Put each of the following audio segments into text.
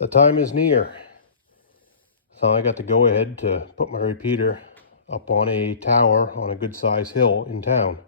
The time is near. So I got to go ahead to put my repeater up on a tower on a good sized hill in town.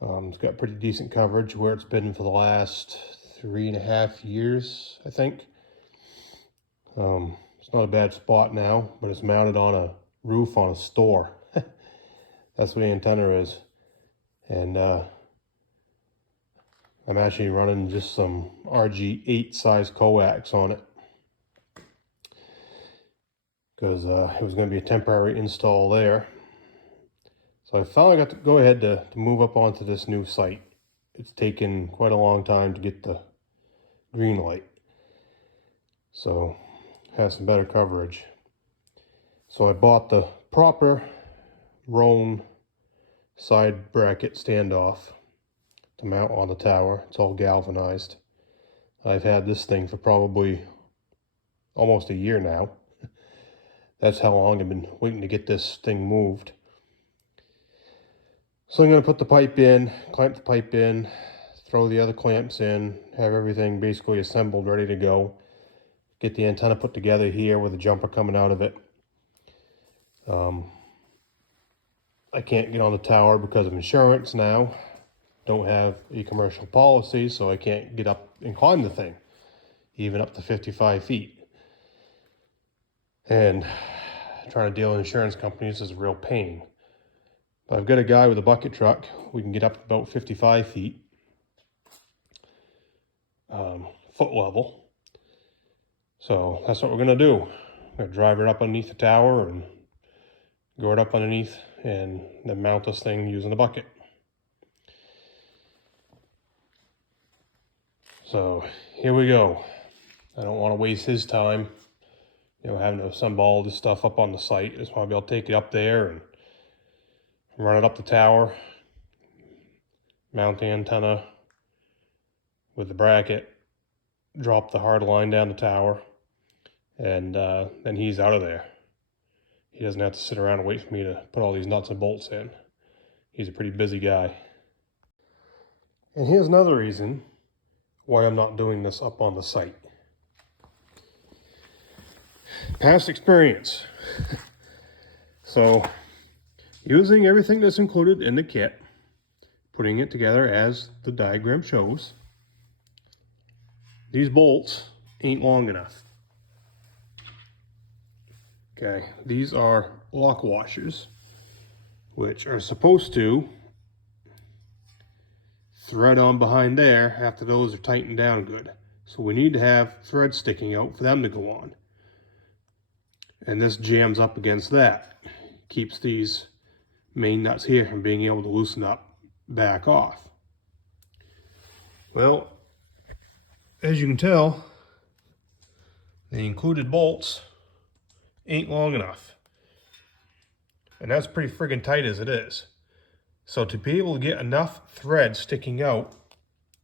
It's got pretty decent coverage where it's been for the last 3.5 years, I think. It's not a bad spot now, but it's mounted on a roof on a store. That's what the antenna is. And I'm actually running just some RG8 size coax on it, because it was going to be a temporary install there. So I finally got to go ahead to move up onto this new site. It's taken quite a long time to get the green light. So it has some better coverage. So I bought the proper Roan side bracket standoff to mount on the tower. It's all galvanized. I've had this thing for probably almost a year now. That's how long I've been waiting to get this thing moved. So I'm going to put the pipe in, clamp the pipe in, throw the other clamps in, have everything basically assembled, ready to go. Get the antenna put together here with a jumper coming out of it. I can't get on the tower because of insurance now. Don't have a commercial policy, so I can't get up and climb the thing, even up to 55 feet. And trying to deal with insurance companies is a real pain. But I've got a guy with a bucket truck. We can get up to about 55 feet, foot level. So that's what we're gonna do. I'm gonna drive it up underneath the tower and go it up underneath and then mount this thing using the bucket. So here we go. I don't want to waste his time, having to assemble all this stuff up on the site. I just want to be able to take it up there and run it up the tower, mount the antenna with the bracket, drop the hard line down the tower, and then he's out of there. He doesn't have to sit around and wait for me to put all these nuts and bolts in. He's a pretty busy guy. And here's another reason why I'm not doing this up on the site. Past experience. So, using everything that's included in the kit, putting it together as the diagram shows, these bolts ain't long enough. Okay, these are lock washers, which are supposed to thread on behind there after those are tightened down good. So we need to have threads sticking out for them to go on. And this jams up against that. Keeps these main nuts here from being able to loosen up, back off. Well, as you can tell, the included bolts ain't long enough. And that's pretty friggin' tight as it is. So to be able to get enough thread sticking out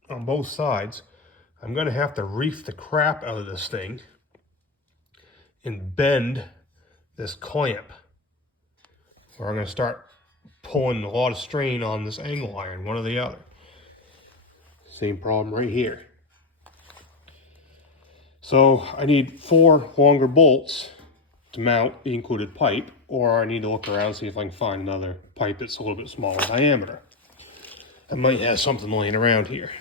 on both sides, I'm gonna have to reef the crap out of this thing and bend this clamp, or I'm gonna start pulling a lot of strain on this angle iron, one or the other. Same problem right here. So I need 4 longer bolts to mount the included pipe, or I need to look around and see if I can find another pipe that's a little bit smaller diameter. I might have something laying around here.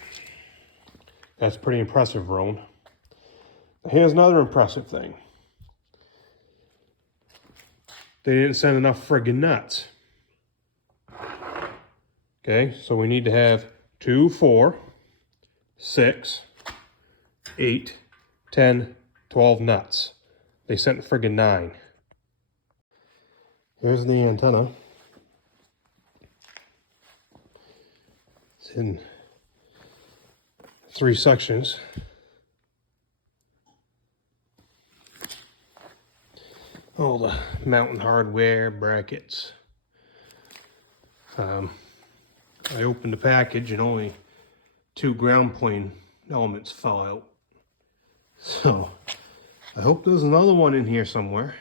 That's pretty impressive, Roan. Here's another impressive thing. They didn't send enough friggin' nuts. Okay, so we need to have 2, 4, 6, 8, 10, 12 nuts. They sent friggin' 9. Here's the antenna. It's in 3 sections. All the mountain hardware, brackets. I opened the package and only 2 ground plane elements fell out. So I hope there's another one in here somewhere.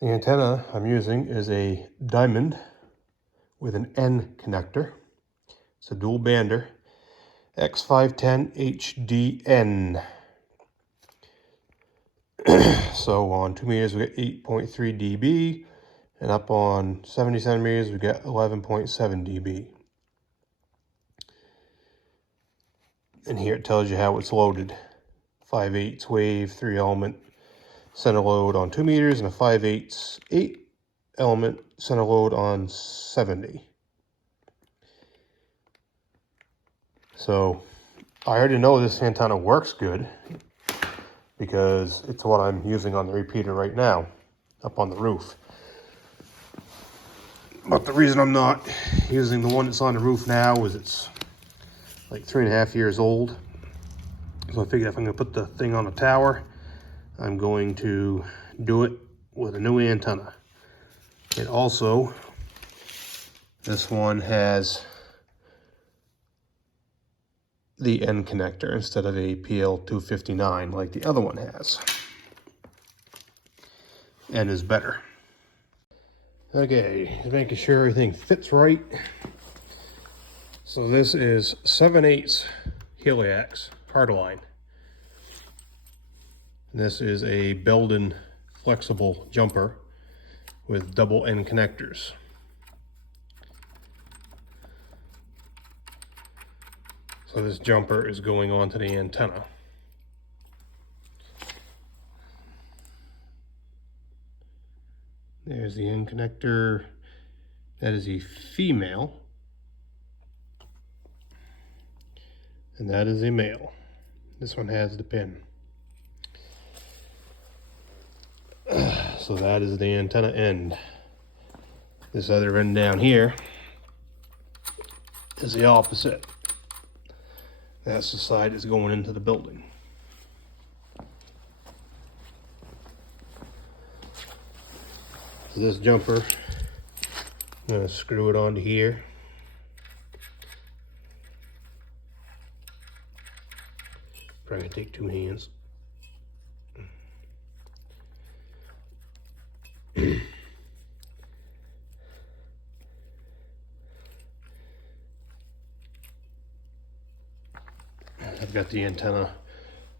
The antenna I'm using is a diamond with an N connector. It's a dual bander. X510HDN. So on 2 meters we get 8.3 dB, and up on 70 centimeters we get 11.7 dB. And here it tells you how it's loaded. 5/8 wave, 3 element center load on 2 meters, and a 5/8 8 element center load on 70. So I already know this antenna works good because it's what I'm using on the repeater right now up on the roof. But the reason I'm not using the one that's on the roof now is it's like 3.5 years old. So I figured if I'm going to put the thing on a tower, I'm going to do it with a new antenna. And also, this one has the end connector instead of a PL259 like the other one has, and is better. Okay, making sure everything fits right. So this is 7/8 Heliax hardline. This is a Belden flexible jumper with double end connectors. So this jumper is going onto the antenna. There's the end connector. That is a female. And that is a male. This one has the pin. So that is the antenna end. This other end down here is the opposite. That's the side that's going into the building. So this jumper, I'm going to screw it onto here. Probably going to take 2 hands. I've got the antenna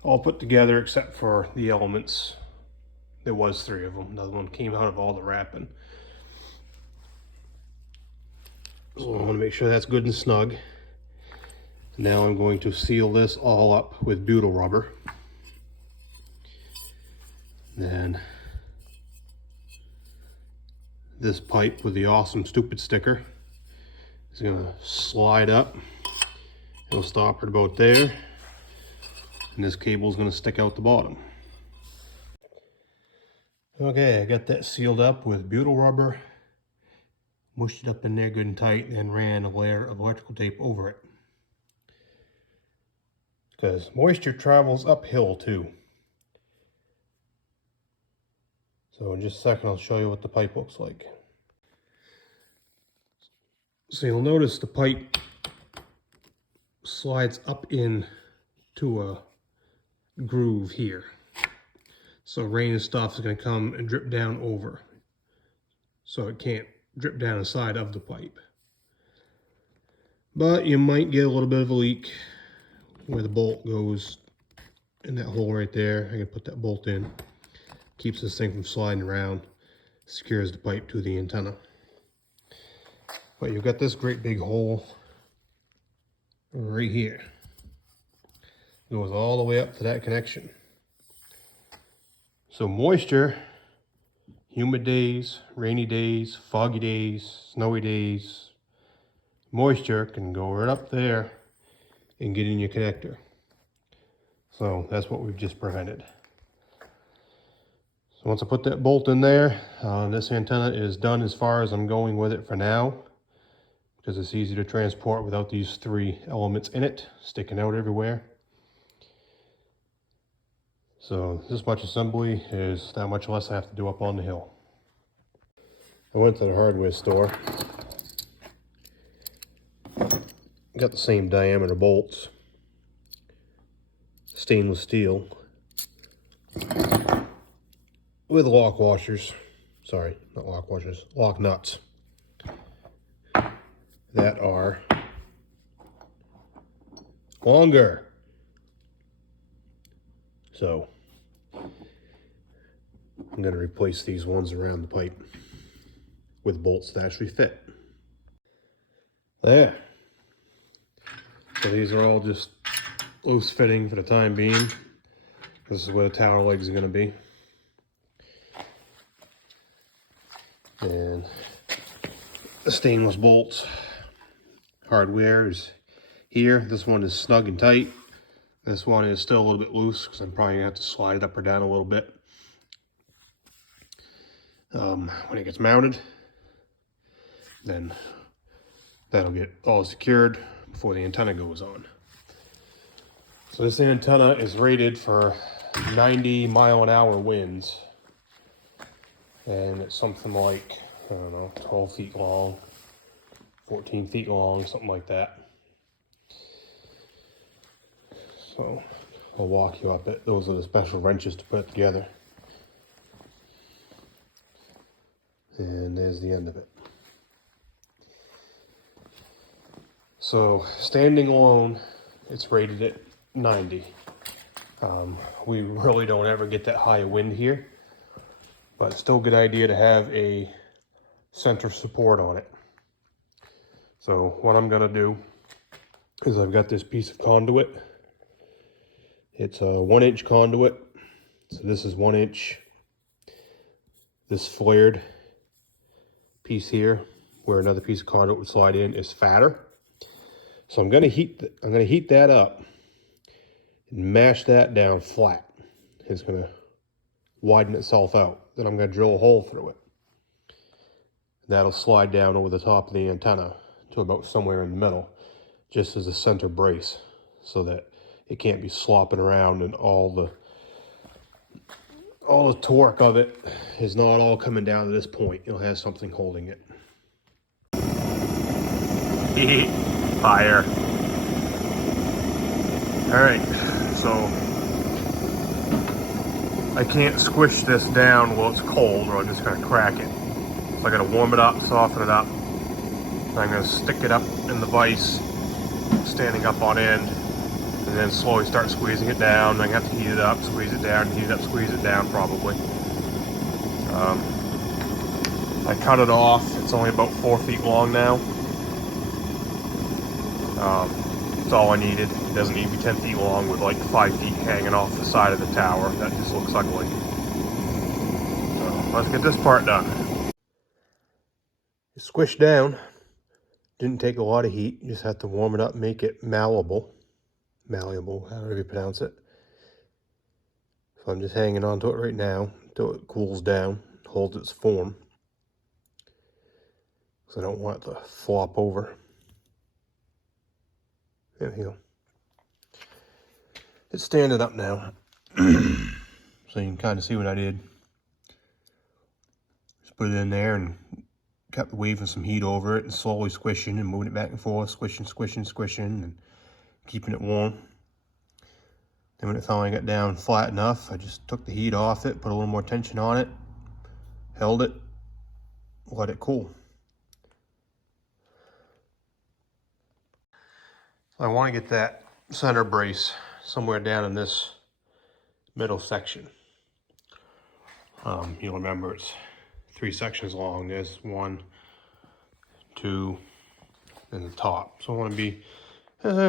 all put together except for the elements. There was 3 of them. The other one came out of all the wrapping. So I want to make sure that's good and snug. Now I'm going to seal this all up with butyl rubber. Then this pipe with the awesome stupid sticker is going to slide up. It'll stop right about there. And this cable is going to stick out the bottom. Okay, I got that sealed up with butyl rubber. Mushed it up in there good and tight, and then ran a layer of electrical tape over it. Because moisture travels uphill too. So in just a second I'll show you what the pipe looks like. So you'll notice the pipe slides up in to a groove here. So rain and stuff is going to come and drip down over. So it can't drip down the side of the pipe. But you might get a little bit of a leak where the bolt goes in that hole right there. I can put that bolt in. Keeps this thing from sliding around. Secures the pipe to the antenna. But you've got this great big hole right here. It goes all the way up to that connection. So moisture, humid days, rainy days, foggy days, snowy days, moisture can go right up there and get in your connector. So that's what we've just prevented. So once I put that bolt in there, this antenna is done as far as I'm going with it for now, because it's easy to transport without these 3 elements in it sticking out everywhere. So this much assembly is that much less I have to do up on the hill. I went to the hardware store. Got the same diameter bolts. Stainless steel. With lock washers. Sorry, not lock washers. Lock nuts. That are longer. So I'm going to replace these ones around the pipe with bolts that actually fit. There. So these are all just loose fitting for the time being. This is where the tower legs are going to be. And the stainless bolts hardware is here. This one is snug and tight. This one is still a little bit loose because I'm probably going to have to slide it up or down a little bit when it gets mounted. Then that'll get all secured before the antenna goes on. So this antenna is rated for 90-mile-an-hour winds. And it's something like, I don't know, 12 feet long, 14 feet long, something like that. So I'll walk you up it. Those are the special wrenches to put together. And there's the end of it. So standing alone, it's rated at 90. We really don't ever get that high wind here, but it's still a good idea to have a center support on it. So what I'm gonna do is I've got this piece of conduit. It's a 1-inch conduit. So this is 1 inch. This flared piece here, where another piece of conduit would slide in, is fatter. So I'm gonna heat that up and mash that down flat. It's gonna widen itself out. Then I'm gonna drill a hole through it. That'll slide down over the top of the antenna to about somewhere in the middle, just as a center brace, so that it can't be slopping around and all the torque of it is not all coming down to this point. You'll have something holding it. Fire. All right, so I can't squish this down while it's cold or I'm just gonna crack it. So I gotta warm it up, soften it up. And I'm gonna stick it up in the vise, standing up on end, and then slowly start squeezing it down. I'm gonna have to heat it up, squeeze it down, heat it up, squeeze it down probably. I cut it off. It's only about 4 feet long now. That's all I needed. It doesn't need to be 10 feet long with like 5 feet hanging off the side of the tower. That just looks ugly. So let's get this part done. It's squished down. Didn't take a lot of heat. You just have to warm it up, make it malleable, however you pronounce it. So I'm just hanging on to it right now until it cools down, holds its form. Because I don't want it to flop over. There we go. It's standing up now. So you can kind of see what I did. Just put it in there and kept waving some heat over it and slowly squishing and moving it back and forth, squishing, and keeping it warm. Then when it finally got down flat enough, I just took the heat off it, put a little more tension on it, held it, let it cool. I want to get that center brace somewhere down in this middle section. You'll remember it's 3 sections long. There's 1, 2, and the top. So I want to be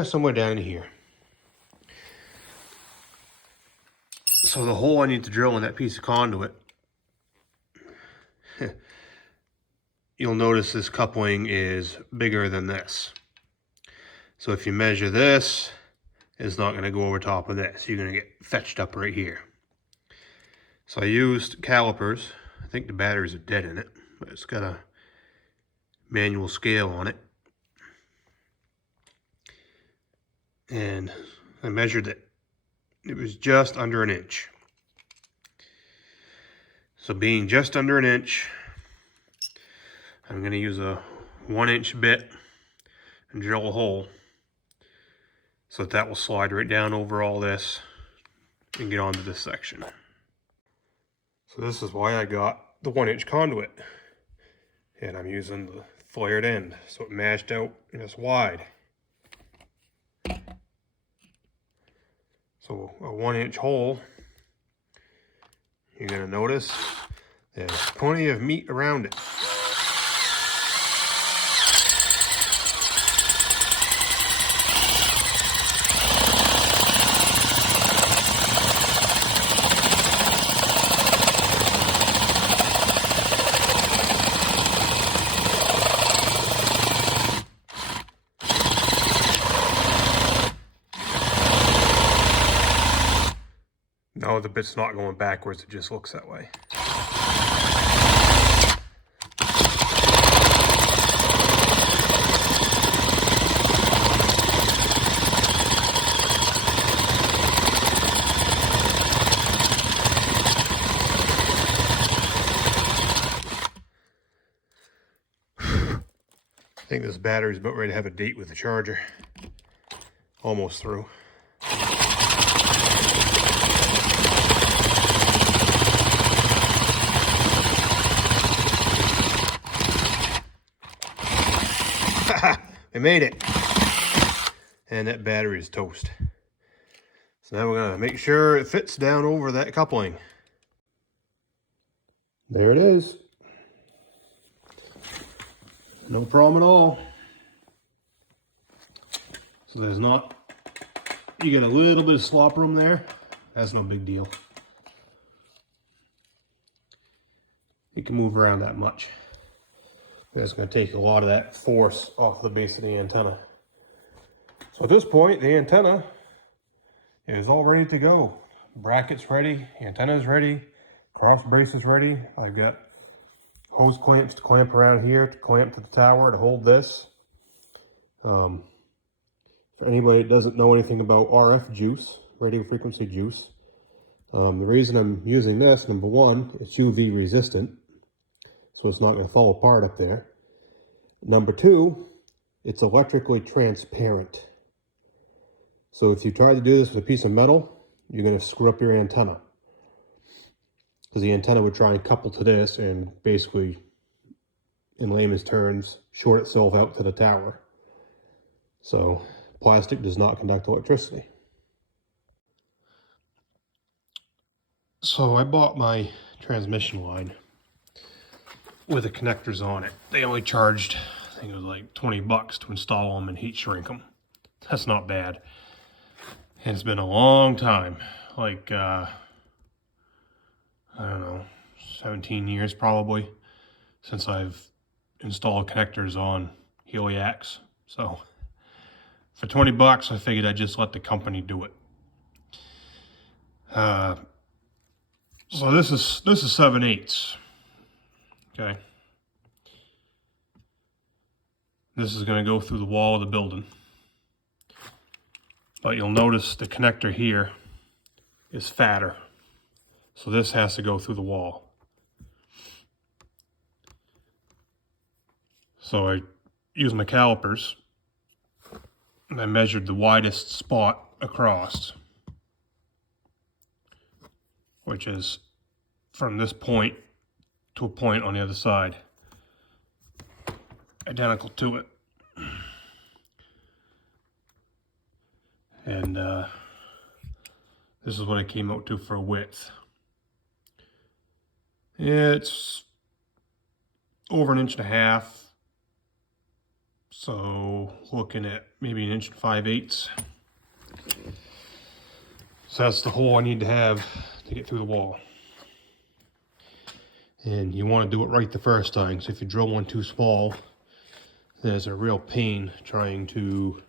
somewhere down here. So the hole I need to drill in that piece of conduit, you'll notice this coupling is bigger than this. So if you measure this, it's not going to go over top of this. You're going to get fetched up right here. So I used calipers. I think the batteries are dead in it, but it's got a manual scale on it. And I measured it. It was just under 1 inch. So being just under 1 inch, I'm going to use a 1-inch bit and drill a hole so that will slide right down over all this and get onto this section. So this is why I got the 1-inch conduit. And I'm using the flared end, so it mashed out and it's wide. So a 1-inch hole, you're gonna notice there's plenty of meat around it. No, the bit's not going backwards, it just looks that way. I think this battery's about ready to have a date with the charger. Almost through. We made it. And that battery is toast. So now we're gonna make sure it fits down over that coupling. There it is. No problem at all. So there's not, you get a little bit of slop room there. That's no big deal. It can move around that much. That's going to take a lot of that force off the base of the antenna. So at this point, the antenna is all ready to go. Bracket's ready, antenna's ready, cross brace is ready. I've got hose clamps to clamp around here to clamp to the tower to hold this. For anybody that doesn't know anything about RF juice, radio frequency juice, the reason I'm using this, number one, it's UV resistant, so it's not going to fall apart up there. Number two, it's electrically transparent. So if you try to do this with a piece of metal, you're going to screw up your antenna. Because the antenna would try and couple to this and basically, in layman's terms, short itself out to the tower. So plastic does not conduct electricity. So I bought my transmission line with the connectors on it. They only charged, I think it was like 20 bucks to install them and heat shrink them. That's not bad. And it's been a long time, like, I don't know, 17 years probably, since I've installed connectors on Heliacs. So for 20 bucks, I figured I'd just let the company do it. So this is 7/8. Okay. This is going to go through the wall of the building. But you'll notice the connector here is fatter. So this has to go through the wall. So I used my calipers and I measured the widest spot across, which is from this point to a point on the other side, identical to it. And this is what I came out to for a width. It's over 1.5 inches. So looking at maybe 1 5/8 inches. So that's the hole I need to have to get through the wall. And you want to do it right the first time. So if you drill one too small, there's a real pain trying to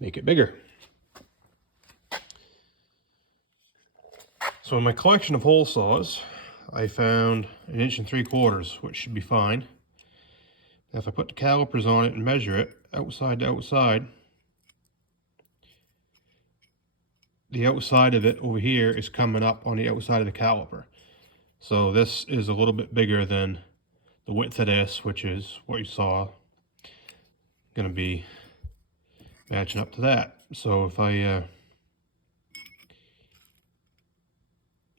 make it bigger. So in my collection of hole saws, I found 1 3/4 inches, which should be fine. Now if I put the calipers on it and measure it outside to outside, the outside of it over here is coming up on the outside of the caliper. So this is a little bit bigger than the width of this, which is what you saw, going to be matching up to that. So if I, yeah,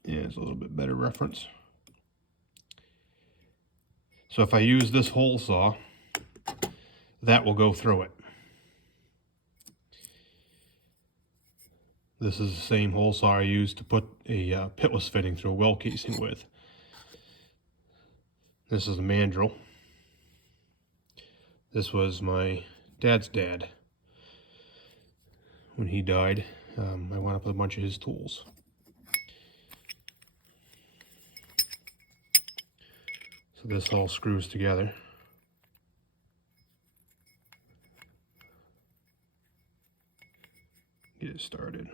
it's a little bit better reference. So if I use this hole saw, that will go through it. This is the same hole saw I used to put a pitless fitting through a well casing with. This is a mandrel. This was my dad's dad. When he died, I wound up with a bunch of his tools. So this all screws together. Get it started.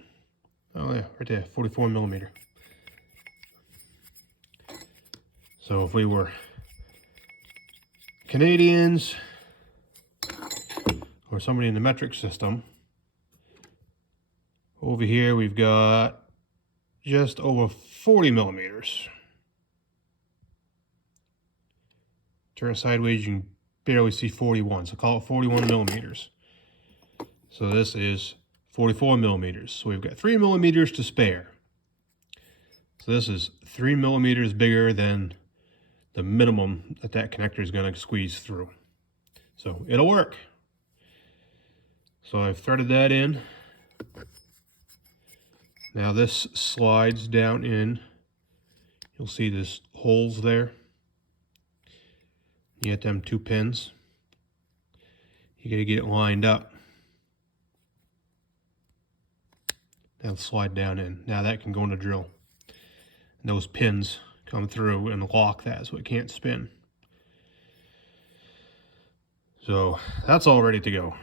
Oh yeah, right there, 44 millimeter. So if we were Canadians or somebody in the metric system, over here we've got just over 40 millimeters. Turn sideways, you can barely see 41, so call it 41 millimeters. So this is 44 millimeters. So we've got 3 millimeters to spare. So this is 3 millimeters bigger than the minimum that connector is going to squeeze through. So it'll work. So I've threaded that in. Now this slides down in. You'll see there's holes there. You get them 2 pins. You gotta get it lined up. That'll slide down in. Now that can go in a drill. And those pins come through and lock that so it can't spin. So that's all ready to go.